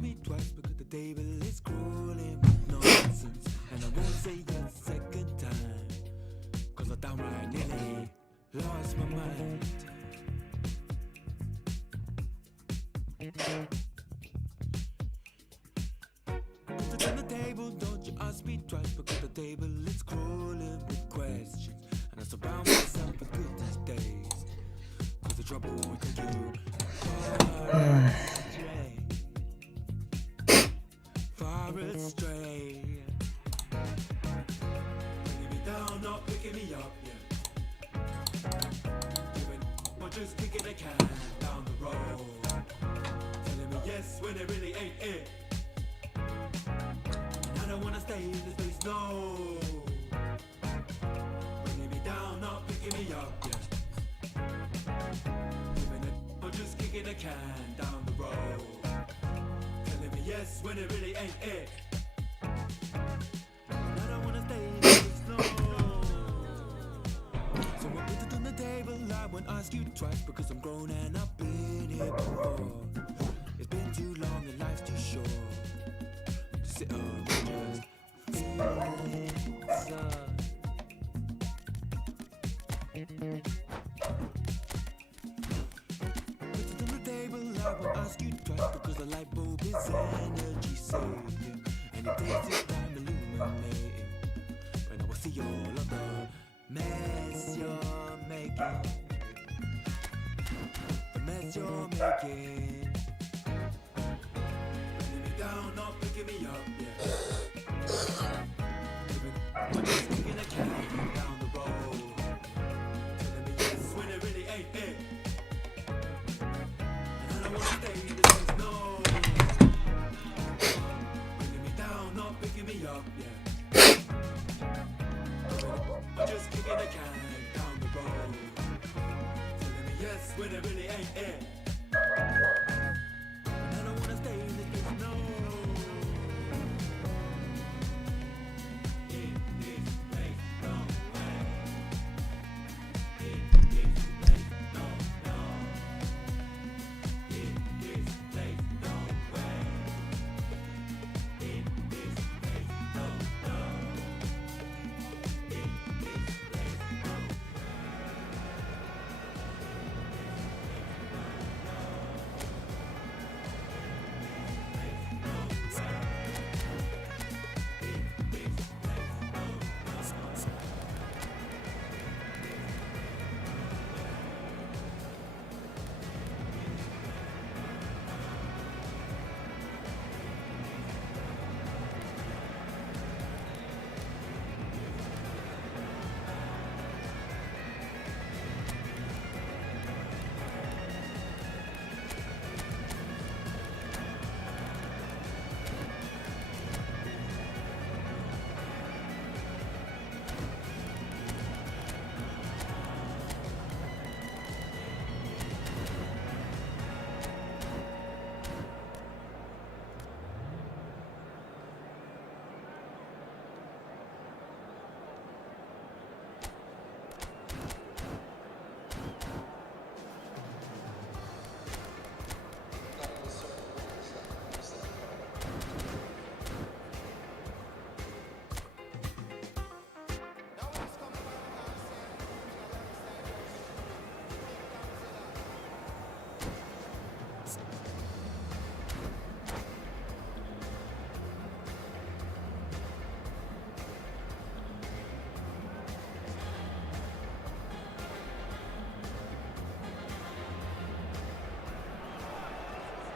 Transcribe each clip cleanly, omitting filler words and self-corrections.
ask me twice because the table is crawling with nonsense. And I won't say that second time, cause I downright nearly lost my mind. Put it on the table, don't you ask me twice because the table is crawling with questions. And I surround myself with goodness days, cause the trouble will take you far astray. Putting me down, not picking me up, yeah. Giving, but just kicking a can down the road. Telling me yes when it really ain't it. And I don't wanna stay in this place, no. Bringing me down, not picking me up, yeah. Giving it, but just kicking a can down the road. Telling me yes when it really ain't it. And I don't wanna stay in this place, no. So I put it on the table, I won't ask you twice because I'm grown and I've been here before. It's been too long and life's too short to sit up and just feel it. Put it on the table, I won't ask you twice because the light bulb is energy saving and it takes its time illuminating. When I will see all of the mess you're making, the mess you're making. Bringing me down, not picking me up, yeah. I'm just kicking a can down the road. Telling me yes when it really ain't it. And I don't wanna stay in this place, no. Bringing me down, not picking me up, yeah. I'm just kicking a can down the road. Telling me yes when it really ain't it. And I don't wanna stay in this place, no. In this place, no way. In this place, no, no. In this place, no way. In this place, no, no. In this place, no way.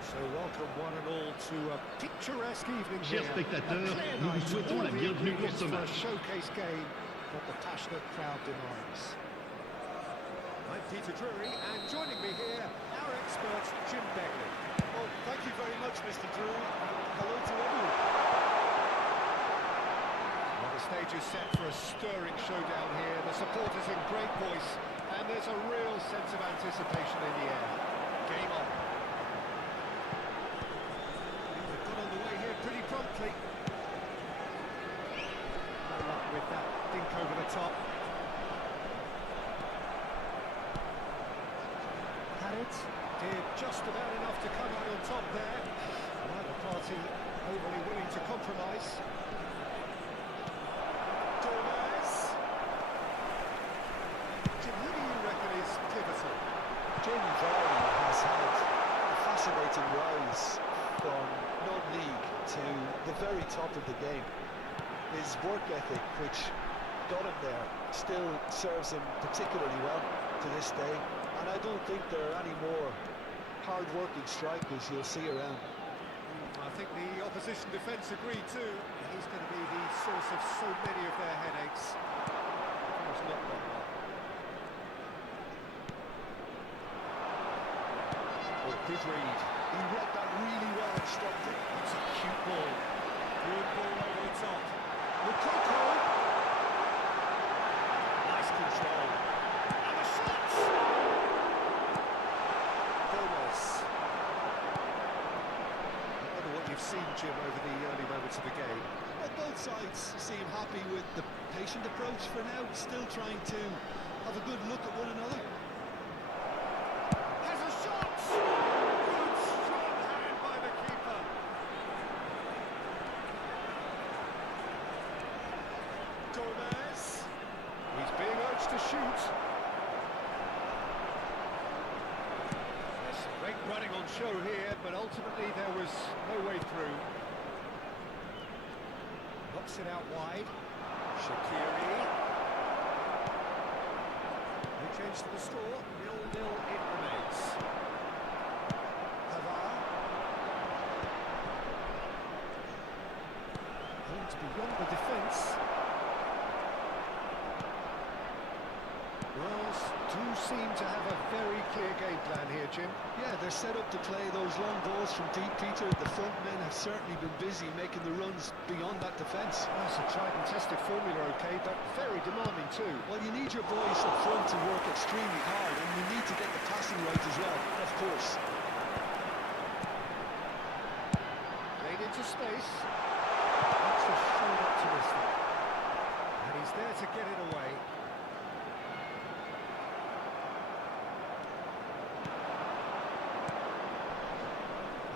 So welcome one and all to a picturesque evening Chers here. spectateurs, nous vous souhaitons la bienvenue pour ce For a match. showcase game that the passionate crowd demands. I'm Peter Drury, and joining me here, our expert, Jim Begley. Well, thank you very much, Mr. Drew. Hello to everyone. Well, the stage is set for a stirring showdown here. The supporters in great voice, and there's a real sense of anticipation in the air. Game on. They've got on the way here pretty promptly. No luck with that dink over the top. Had it. Did just about enough to come out on top there. Well, the party overly willing to compromise. Gomez. Jim, who do you reckon is pivotal? Jamie Vardy has had a fascinating rise from non-league to the very top of the game. His work ethic, which got him there, still serves him particularly well to this day, and I don't think there are any more hard-working strikers you'll see around. I think the opposition defence agree too. He's going to be the source of so many of their headaches. He's not done well. Oh, good read. He read that really well and stopped it. It's a cute ball. Good ball over the top. Lukaku. Nice control. And the shot! Gomez. I wonder what you've seen, Jim, over the early moments of the game. Well, both sides seem happy with the patient approach for now, still trying to have a good look at one another. Has a shot! Good strong hand by the keeper. Gomez. He's being urged to shoot. There's some great running on show here, but ultimately there was no way through. Knocks it out wide. Shaqiri. No change to the score. 0-0 it remains. Pavard. Holds beyond the defence. Wales do seem to have a very clear game plan here, Jim. Yeah, they're set up to play those long balls from deep, Peter. The front men have certainly been busy making the runs beyond that defence. That's a tried and tested formula, okay, but very demanding too. Well, you need your boys up front to work extremely hard, and you need to get the passing right as well, of course. Played into space. That's a short optimistic. And he's there to get it away.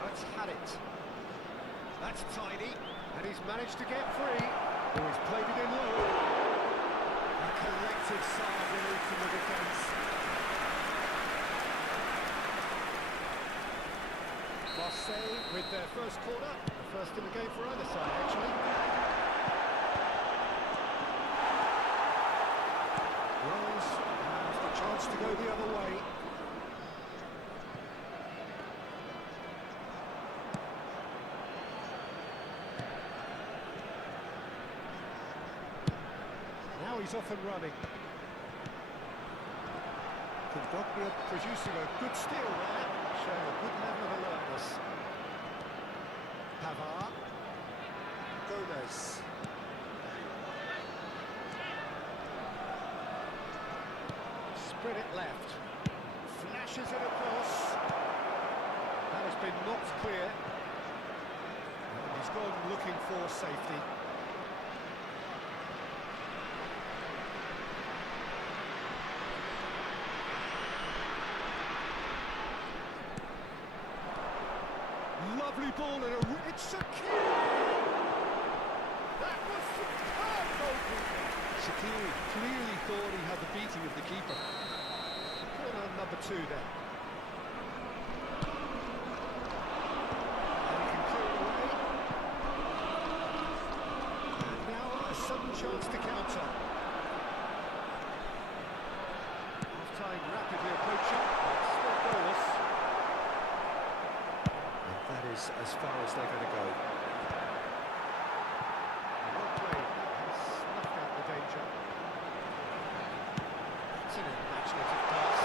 That's had it. That's tidy. And he's managed to get free. Oh, he's played it in low. A collective sigh of relief from the defence. Marselь with their first corner. The first in the game for either side, actually. Wales has the chance to go the other way. Now he's off and running. Kondogbia producing a good steal there, showing a good level of alertness. Pavard. Gomez. Spread it left. Flashes it across. That has been knocked clear. And he's gone looking for safety. Lovely ball and it's Shaqiri! That was superb goalkeeping! Shaqiri clearly thought he had the beating of the keeper. Corner number 2 then. And he can clear it away. And now a sudden chance to counter. Half-time rapidly approaching, but still goalless. That is as far as they're going to go. Well played. Has snuffed out the danger. It's an imaginative pass.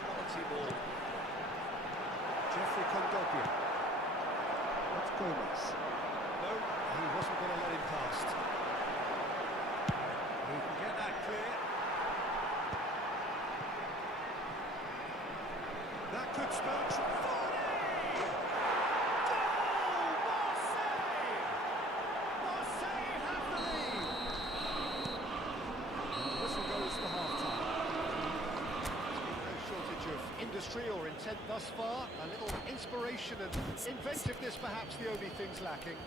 Quality ball. Jeffrey Kondogbia. That's Gomez. No, he wasn't going to let him past. He can get that clear. That could spell Vardy! Goal! Marseille! Marseille have the lead! And the whistle goes for half-time. industry or intent thus far. A little inspiration and inventiveness, perhaps the only things lacking.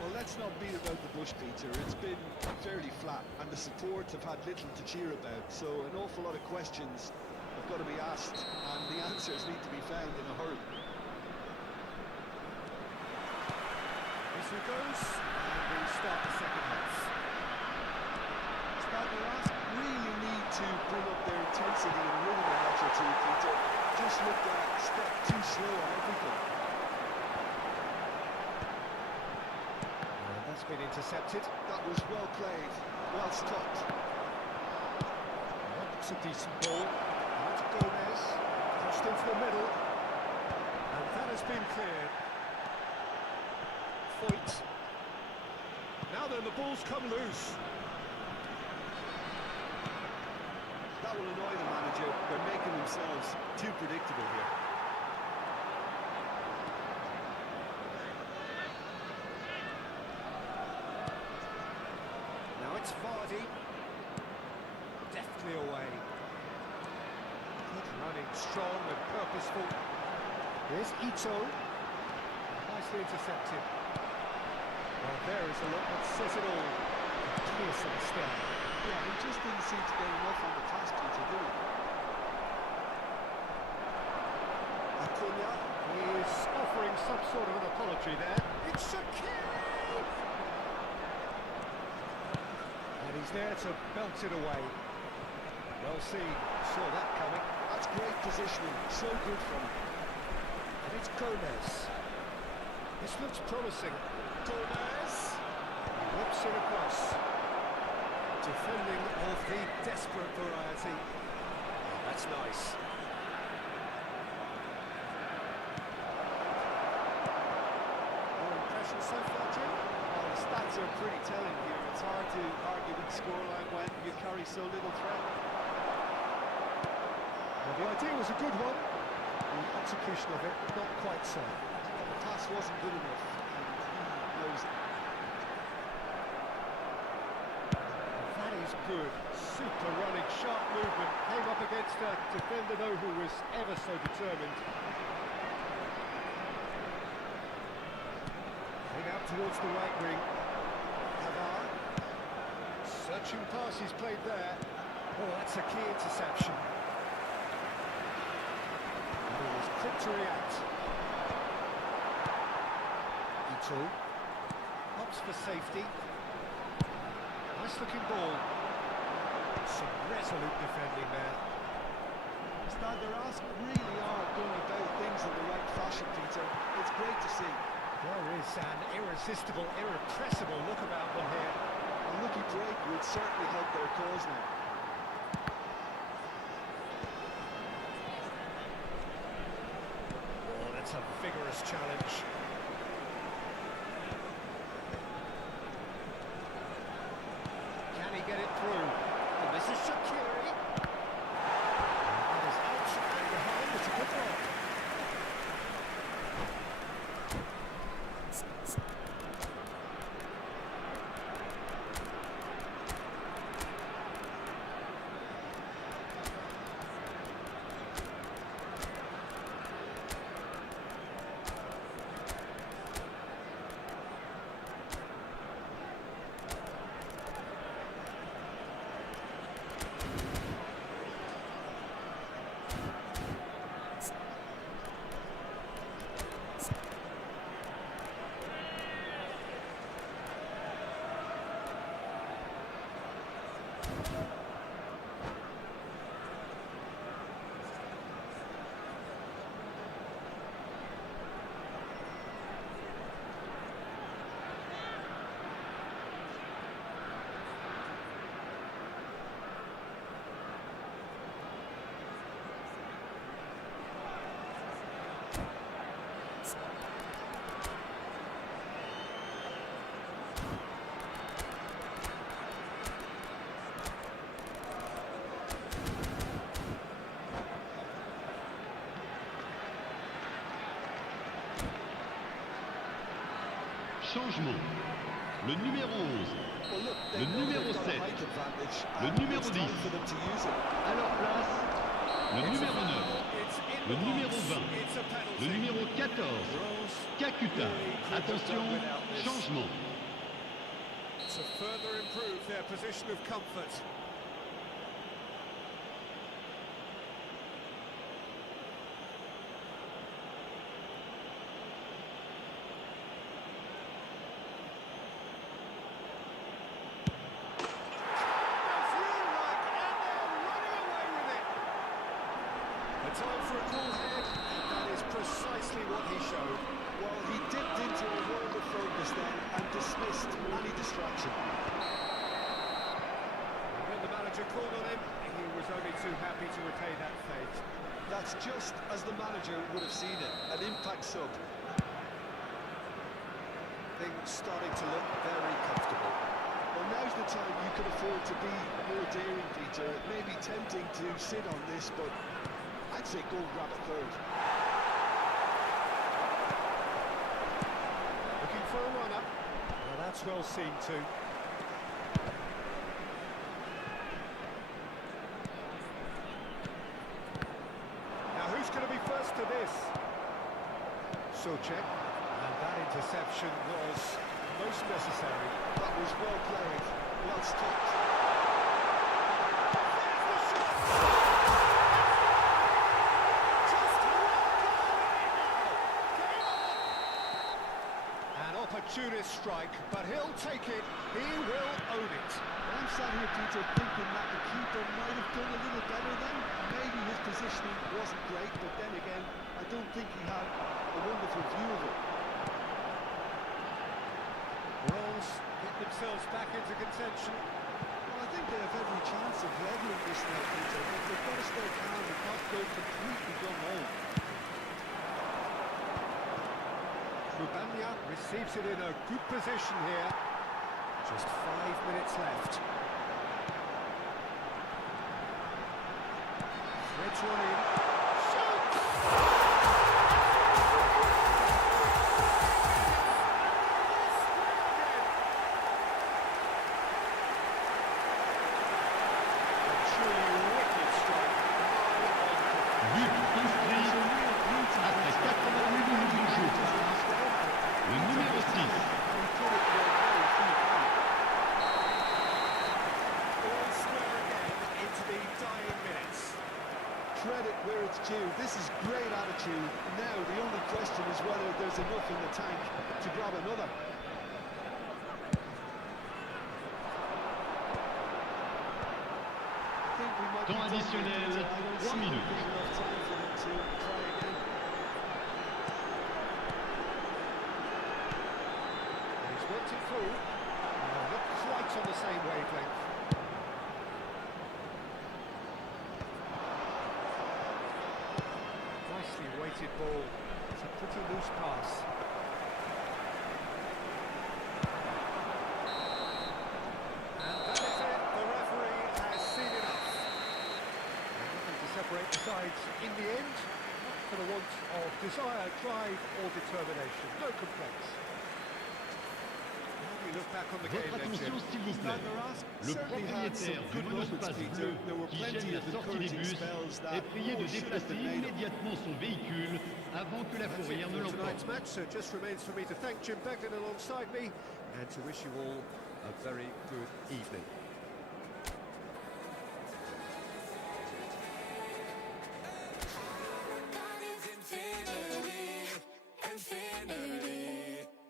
Well, let's not beat about the bush, Peter. It's been fairly flat, and the support have had little to cheer about. So an awful lot of questions have got to be asked, and the answers need to be found in a hurry. This one goes, and we start the second half. Start really need to bring up their intensity and rhythm a notch or two, Peter. Just looked a step too slow on everything. And that's been intercepted. That was well played, well stopped. That's a decent ball. Out to Gomez, crossed into the middle, and that has been cleared. Foyt. Now then, the ball's come loose. That will annoy the manager. They're making themselves too predictable here. Now it's Vardy. Deftly away. Good running, strong and purposeful. Here's Ito. Nicely intercepted. Well, there is a look that says it all. A piercing step. Yeah, he just didn't seem to get enough on the task, Peter, did he? Acuna is offering some sort of an apology there. It's Shaqiri! And he's there to belt it away. Well seen, saw that coming. That's great positioning, so good from him. And it's Gomez. This looks promising. Gomez! He whips it across. Defending of the desperate variety. Oh, that's nice. More impressions so far, Jim? Well, the stats are pretty telling here. It's hard to argue with the scoreline when you carry so little threat. Well, the idea was a good one. The execution of it, not quite so. The pass wasn't good enough, and he knows it. That is good. Super running, sharp movement. Came up against a defender, though, who was ever so determined. Head out towards the right wing. Havar. Searching pass he's played there. Oh, that's a key interception. And he was quick to react. Ito. Hops for safety. Nice looking ball. Some resolute defending there. Their ask really are going about things in the right fashion, Peter. It's great to see. There is an irresistible, irrepressible look about them here. A lucky break would certainly help their cause now. Oh, that's a vigorous challenge. Can he get it through? And this is Shaqiri. That is out and behind. It's a good one. Changement. Le numéro 11. Well, look, Le numéro 7. Le numéro 10. for them to use it. À leur place, le numéro 9, le numéro 20, le numéro 14, Kakuta. Attention, changement. To further improve their position of comfort. Time for a call head, and that is precisely what he showed. Well, he dipped into a world of focus then and dismissed any distraction. When the manager called on him, he was only too happy to repay that fate. That's just as the manager would have seen it, an impact sub. Things starting to look very comfortable. Well, now's the time you can afford to be more daring, Peter. It may be tempting to sit on this, but I'd say go grab a third. Looking for a run-up. Well, that's well seen too. Now, who's going to be first to this? Socek. And that interception was most necessary. That was well played, well stopped. Opportunist strike, but he'll take it. He will own it. I'm sat here, Peter, thinking that the keeper might have done a little better then. Maybe his positioning wasn't great, but then again, I don't think he had a wonderful view of it. Rolls get themselves back into contention. Well, I think they have every chance of levelling this now, Peter, but they've got to stay calm and not go completely gung-ho. Rubania receives it in a good position here. Just 5 minutes left. Threads one in. Shoots! A truly wicked strike. But inscrit après 80 minutes de jeu. Le numéro 6. All square again into the dying minutes. Credit where it's due. This is great attitude. Now the only question is whether there's enough in the tank to grab another. Temps additionnel, 3 minutes. He's worked it through. Not quite on the same wavelength. Nicely weighted ball. It's a pretty loose pass. And that is it. The referee has seen enough. And nothing to separate the sides in the end. Not for the want of desire, drive or determination. No complaints. Votre attention s'il vous plaît. Le propriétaire du monospace bleu qui gêne la sortie des bus est prié de déplacer immédiatement son véhicule avant que la fourrière ne l'emporte. Match, so it just remains for me to thank Jim Beglin alongside me and to wish you all a very good evening.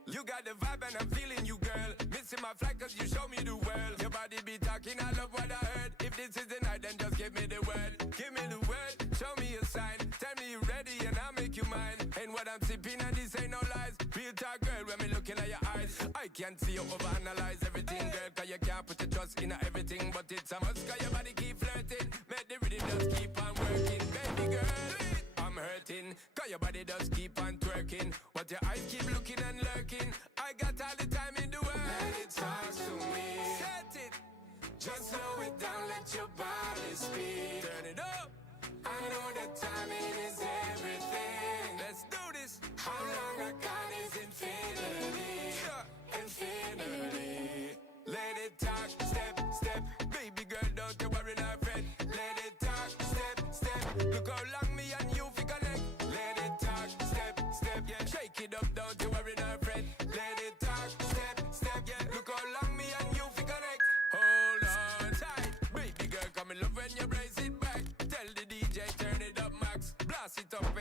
You got the vibe and I'm feeling you, girl. Missing my flight cause you show me the world. Your body be talking, I love what I heard. If this is the night, then just give me the word. Give me the word, show me a sign. Tell me you're ready and I'll make you mine. And what I'm sipping and this ain't no lies. Real talk, girl, when me looking at your eyes. I can't see you overanalyze everything, girl. Cause you can't put your trust in everything. But it's a must cause your body keep flirting. Make the rhythm just keep on working. Baby girl, I'm hurting. Cause your body does keep on twerking. But your eyes keep looking and lurking. I got all the time in the world. Let it talk to me. Set it. Just slow it down, let your body speak. Turn it up. I know that timing is everything. Let's do this. How long I got is infinity. Infinity. Let it talk, step, step. Baby girl, don't you worry, not fret. Let it talk, step, step.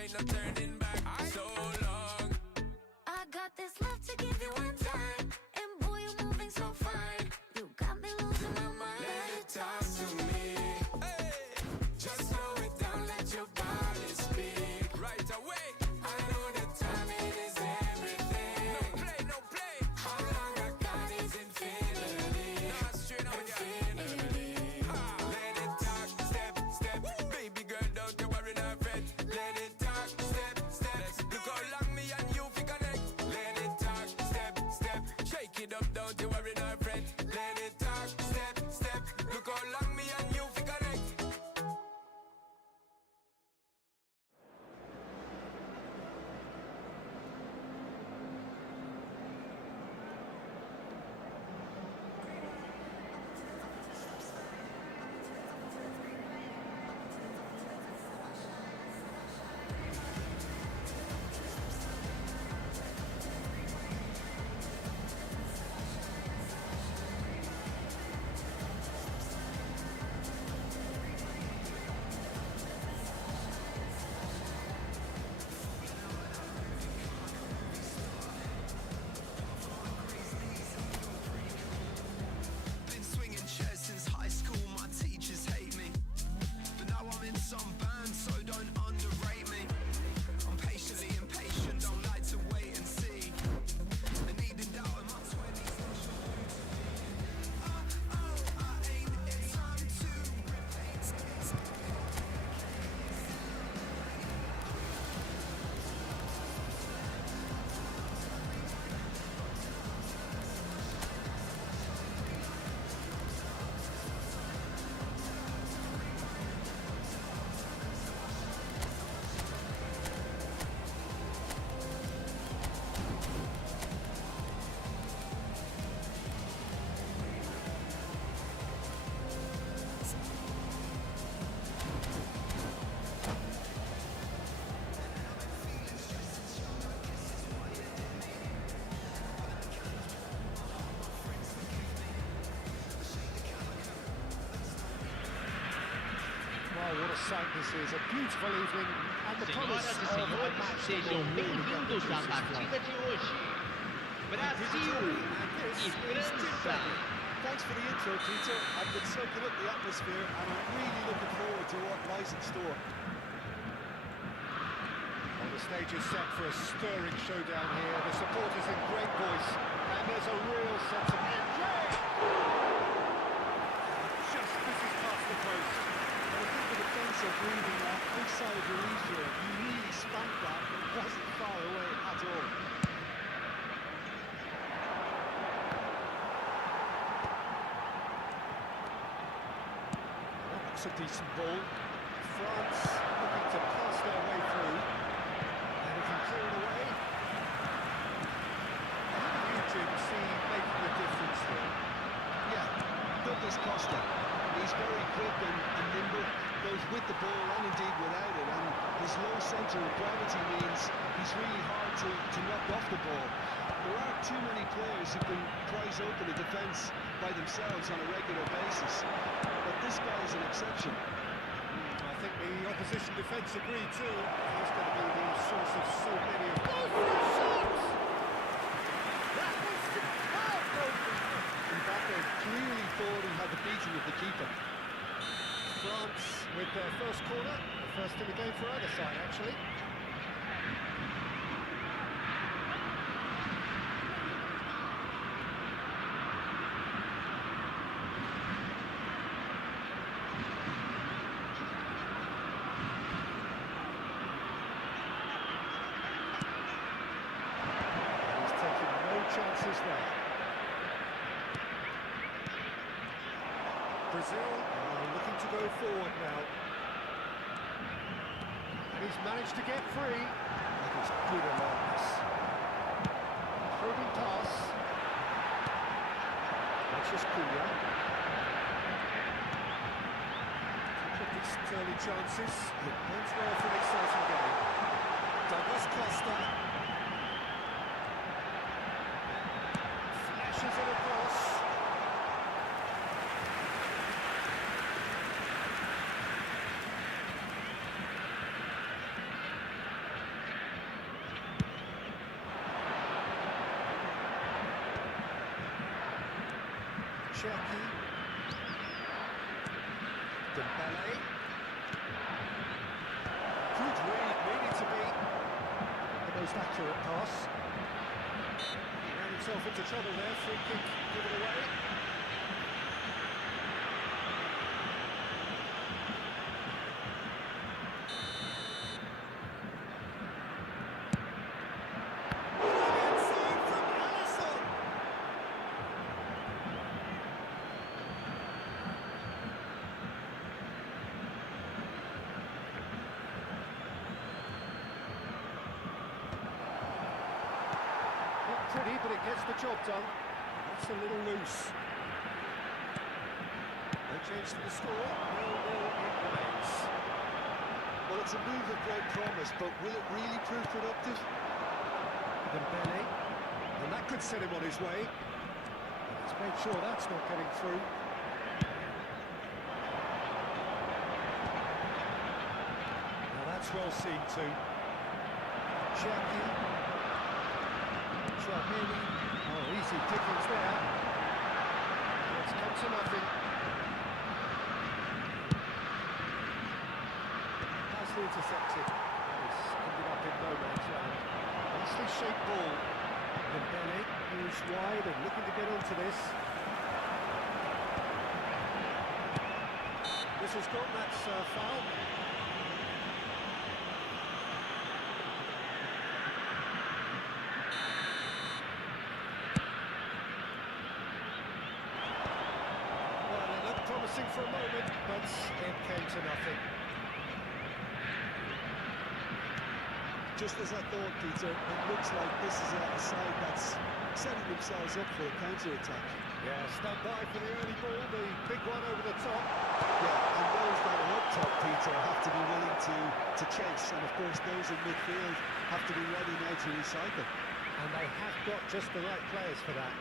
ain't no turning back. So long. I got this love to give you one time, and boy, you're moving so fine. You got me losing my mind. Let it talk to me. Hey. Just slow it down, let your body speak. Right away. I know that timing is everything. No play, no play. How long I got is infinity. Nah, straight on infinity. Let it talk, step, step. Baby girl, don't you worry, not fret. Let it talk, step, step. Look how long me and you fi connect. Let it talk, step, step. Shake it up, don't you worry, not fret. Let it talk, step, step. Look how long me and you fi connect. Been swinging chairs since high school, my teachers hate me. But now I'm in some band, so don't underrate me. I'm patiently impatient, don't like to wait and see. I need a doubt in my 20s. I ain't it time to repeat. Well, what a sight this is. A beautiful evening and the promise Senhoras e of a senhores, match that sejam will really get bem-vindos the à juices partida flowing. de hoje. Brasil e França. Thanks for the intro, Peter. I've been soaking up the atmosphere and I'm really looking forward to what lies in store. Well, the stage is set for a stirring showdown here. The supporters in great voice, and there's a real sense of just misses past the post. I think the defence are breathing a big sigh of relief here. You really spanked that, but it wasn't far away at all. That's a decent ball. France looking to pass their way through. And he can clear it away. How do you, Jim, see making a difference here? Yeah, Douglas Costa. He's very quick and nimble, both with the ball and indeed without it. And his low centre of gravity means he's really hard to knock off the ball. There aren't too many players who can prize open a defence by themselves on a regular basis. But this guy is an exception. I think the opposition defence agree too. He's going to be the source of so many of them. That was superb! Mbappe clearly thought he had the beating of the keeper. France with their first corner, the first in the game for either side actually. He's taking no chances there. Brazil are looking to go forward now. And he's managed to get free. That is good awareness. Probing pass. That's just Cunha. Couple of decent early chances. It bodes well for an exciting game. Douglas Costa. Flashes it across. Cherki. Dembele. Good read, needed to be the most accurate pass. He ran himself into trouble there, free kick given away. Brilliant save from Alisson! Not pretty, but it gets the job done. That's a little loose. No change to the score. 0-0 it remains. Well, it's a move of great promise, but will it really prove productive? Dembele, and that could set him on his way. Let's make sure that's not getting through. Now that's well seen too. Cherki. Chouameni. Oh, easy pickings there. It's come to nothing. Nicely intercepted. It's ended up in no man's land. Nicely shaped ball. Dembele moves wide and looking to get onto this. Whistle's gone, that's foul. Well, it looked promising for a moment, but it came to nothing. Just as I thought, Peter, it looks like this is a side that's setting themselves up for a counter-attack. Yeah, stand by for the early ball, the big one over the top. Yeah, and those that are up top, Peter, have to be willing to chase, and of course those in midfield have to be ready now to recycle. And they have got just the right players for that.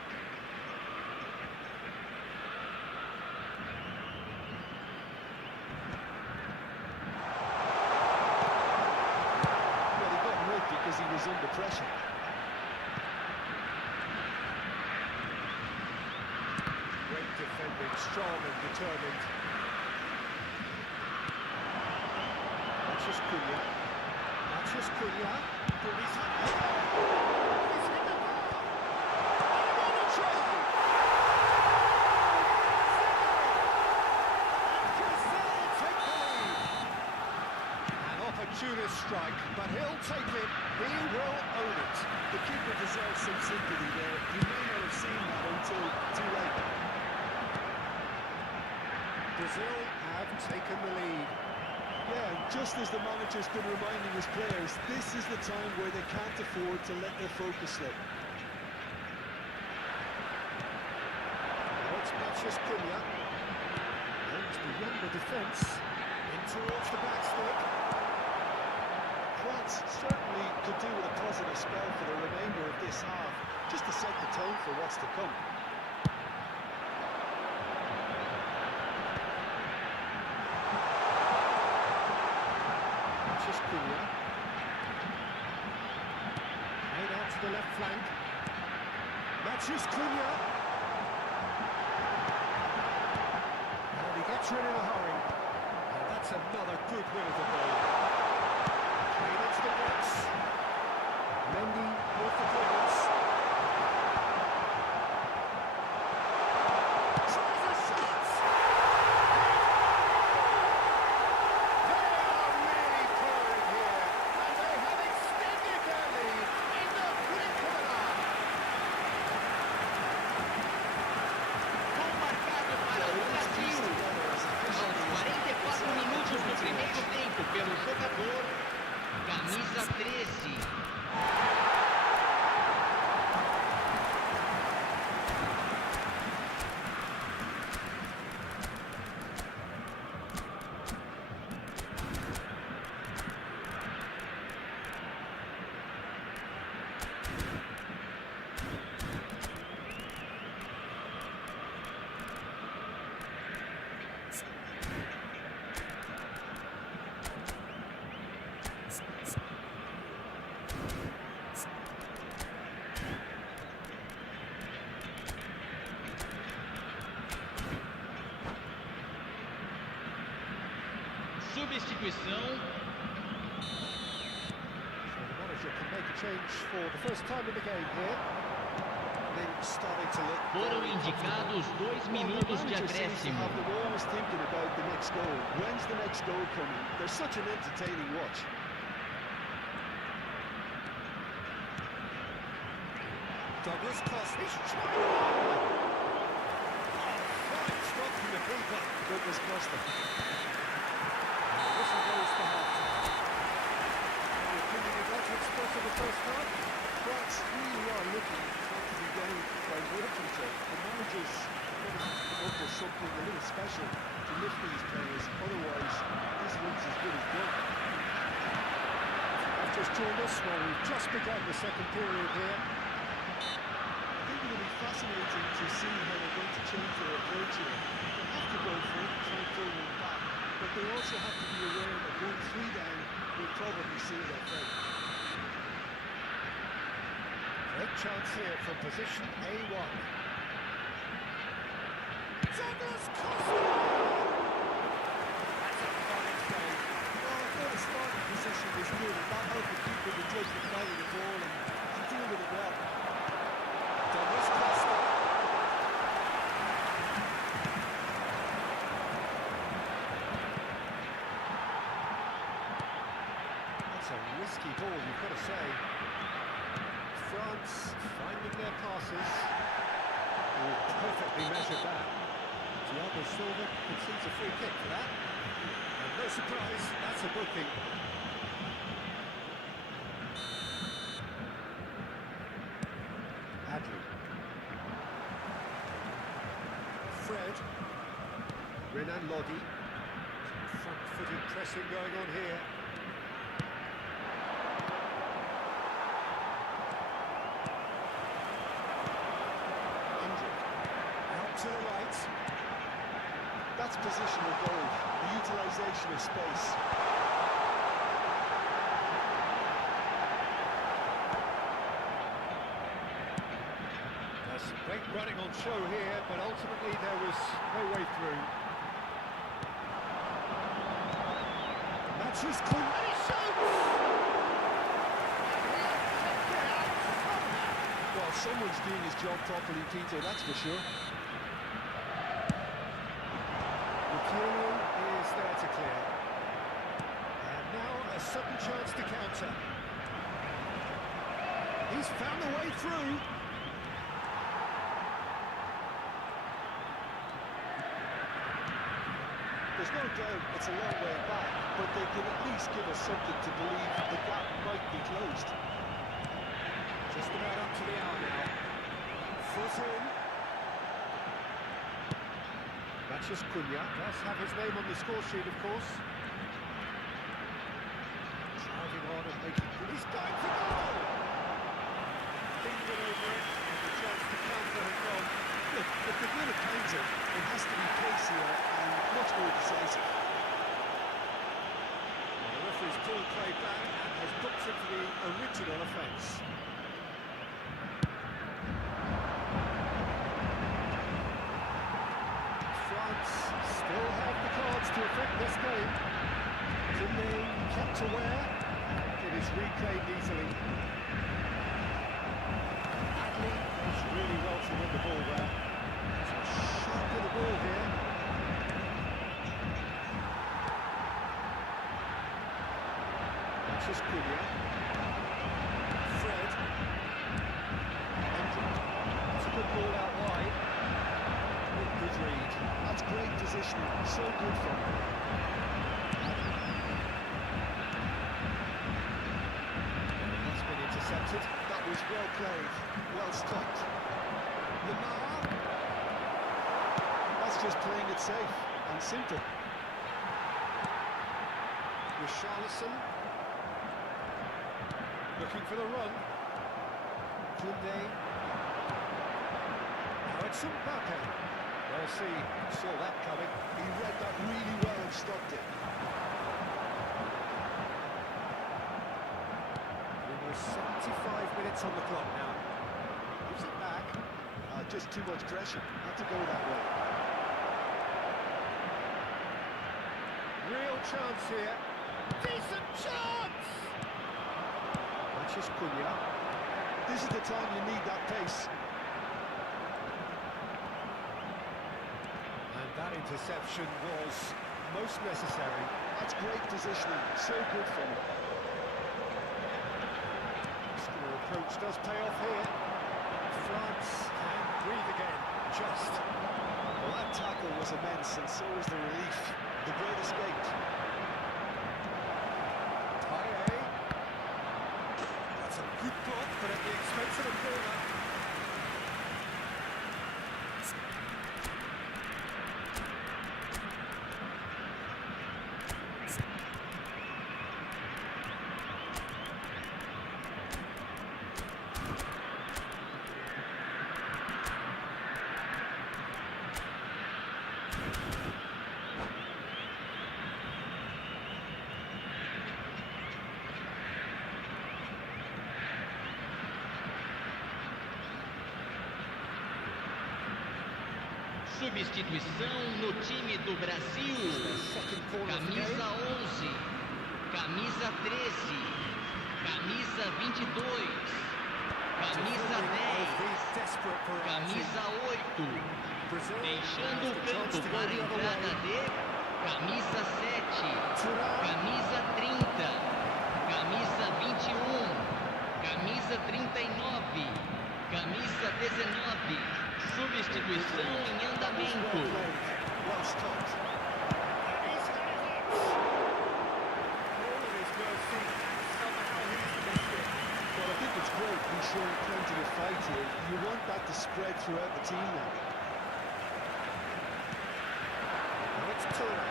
Well, he got rid because he was under pressure. Great defending, strong and determined. Matches Cunha. He's hit the bar. And a try! And Brazil take the lead. An opportunist strike, but he'll take it. He will own it. The keeper deserves some sympathy there. You may not have seen that until too late. Brazil have taken the lead. Yeah, and just as the manager's been reminding his players, this is the time where they can't afford to let their focus slip. Now it's Matches Cunha. Moves beyond the defence. In towards the back stick. France certainly could do with a positive spell for the remainder of this half, just to set the tone for what's to come. Matches Cunha. Played out to the left flank. Matches Cunha. And he gets rid in a hurry. And that's another good win of the ball. Played into the box. Mendy with the clearance. Tries a shot! They are really pouring here, and they have extended their lead in the blink of an eye. Gol marcado para o Brasil. Aos 44 minutos do primeiro tempo pelo jogador camisa 13. substituição. So the manager can make a change for the first time in the game here. Things starting to look Foram very indicados 2 minutos de acréscimo. They're always thinking about the next goal. When's the next goal coming? They're such an entertaining watch. Douglas Costa. He's trying. Fine stop from the keeper. Douglas Costa. The whistle goes for half-time. Any opinion you'd like to express of the first half? France really are looking not to be down by literature. The manager's going to have to come up with something a little special to lift these players. Otherwise, this looks as good as done. I've just joined us. Well, we've just begun the second period here. I think it'll be fascinating to see how they're going to change their approach here. They have to go for it, try and pull one back, but they also have to be aware that going 3 down will probably seal their fate. Great chance here from position A1. Douglas Costa! That's a fine save. Well, I thought the starting position was good, and that helped the keeper to take the play of the ball and deal with it well. Douglas Costa. That's a risky ball, you've got to say. France finding their passes. Oh, perfectly measured that. Thiago Silva concedes a free kick for that. And no surprise, that's a booking. Adley. Fred. Renan Lodi. Some front-footed pressing going on here. To the right. That's positional goal, the utilisation of space. There's some great running on show here, but ultimately there was no way through. That's his clue, and he shoots! Well, someone's doing his job properly, Peter, that's for sure. Kilo is there to clear. And now a sudden chance to counter. He's found a way through. There's no doubt it's a long way back, but they can at least give us something to believe the gap might be closed. Just about up to the hour now. Foot in. Matches Cunha does have his name on the score sheet, of course. Driving on and making... He's going for goal! Fingered over it, and the chance to counter has gone. Look, if they're going to counter, it has to be pacier and much more decisive. Well, the referee's pulled play back and has booked it for the original offence. Still have the cards to affect this game. Timmy kept aware. It is reclaimed easily. Adley does really well to win the ball there. It's a sharp little ball here. That's just Cunha. Fred. Hendrick. That's a good ball out wide. Good read. That's great positioning, so good for him. That's been intercepted. That was well played, well stopped. Lamar. That's just playing it safe and simple. Richarlison. Looking for the run. Koundé. Now it's Mbappe. Well, saw that coming. He read that really well and stopped it. Almost 75 minutes on the clock now. Gives it back. Just too much pressure. Had to go that way. Real chance here. Decent chance! Matches Cunha. This is the time you need that pace. And that interception was most necessary. That's great positioning, so good for him. Score approach does pay off here. France can breathe again, just. Well, that tackle was immense, and so was the relief. The great escape. That's a good block, but at the expense of a corner. Substituição no time do Brasil. Camisa 11, camisa 13, camisa 22, camisa 10, camisa 8. Deixando o campo para a entrada de camisa 7, camisa 30, camisa 21, camisa 39, camisa 19. Substituição em andamento. Well stopped. Well, I think it's great he's showing plenty of fight here. You want that to spread throughout the team now. Now it's Turner.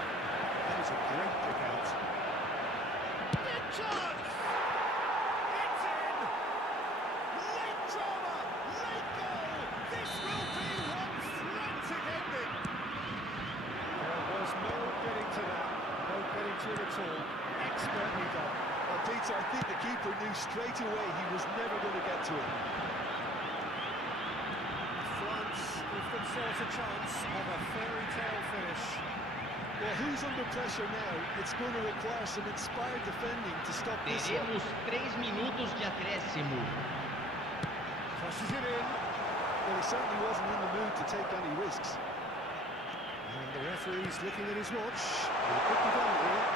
That is a great pick out. Big chance! It's in! Late drama! Late goal! This will be one frantic ending! There was no getting to that. No getting to it at all. Expertly done. Well, Peter, I think the keeper knew straight away he was never going to get to it. France give themselves a chance of a fairy tale finish. Well, who's under pressure now? It's going to require some inspired defending to stop this one. Teremos 3 minutos de acréscimo. Crosses it in. Well, he certainly wasn't in the mood to take any risks. And the referee's looking at his watch. He could be done here.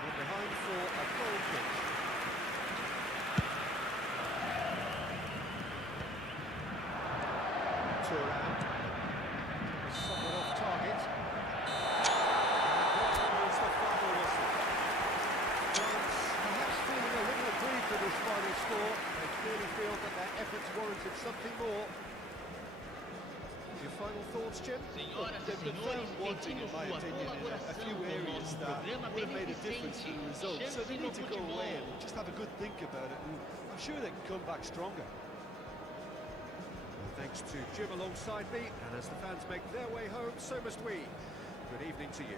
And behind for a goal kick. Thuram. Somewhat off target. And there is the final whistle. France perhaps feeling a little aggrieved with this final score. They clearly feel that their efforts warranted something more. Your final thoughts, Jim? Senhoras e They've been senhores, found wanting, in pedimos my sua opinion, in a colaboração few com o areas nosso that programa would have made a difference to the beneficente result. So Chance they no need to go away Futebol. and just have a good think about it, and I'm sure they can come back stronger. Well, thanks to Jim alongside me, and as the fans make their way home, so must we. Good evening to you.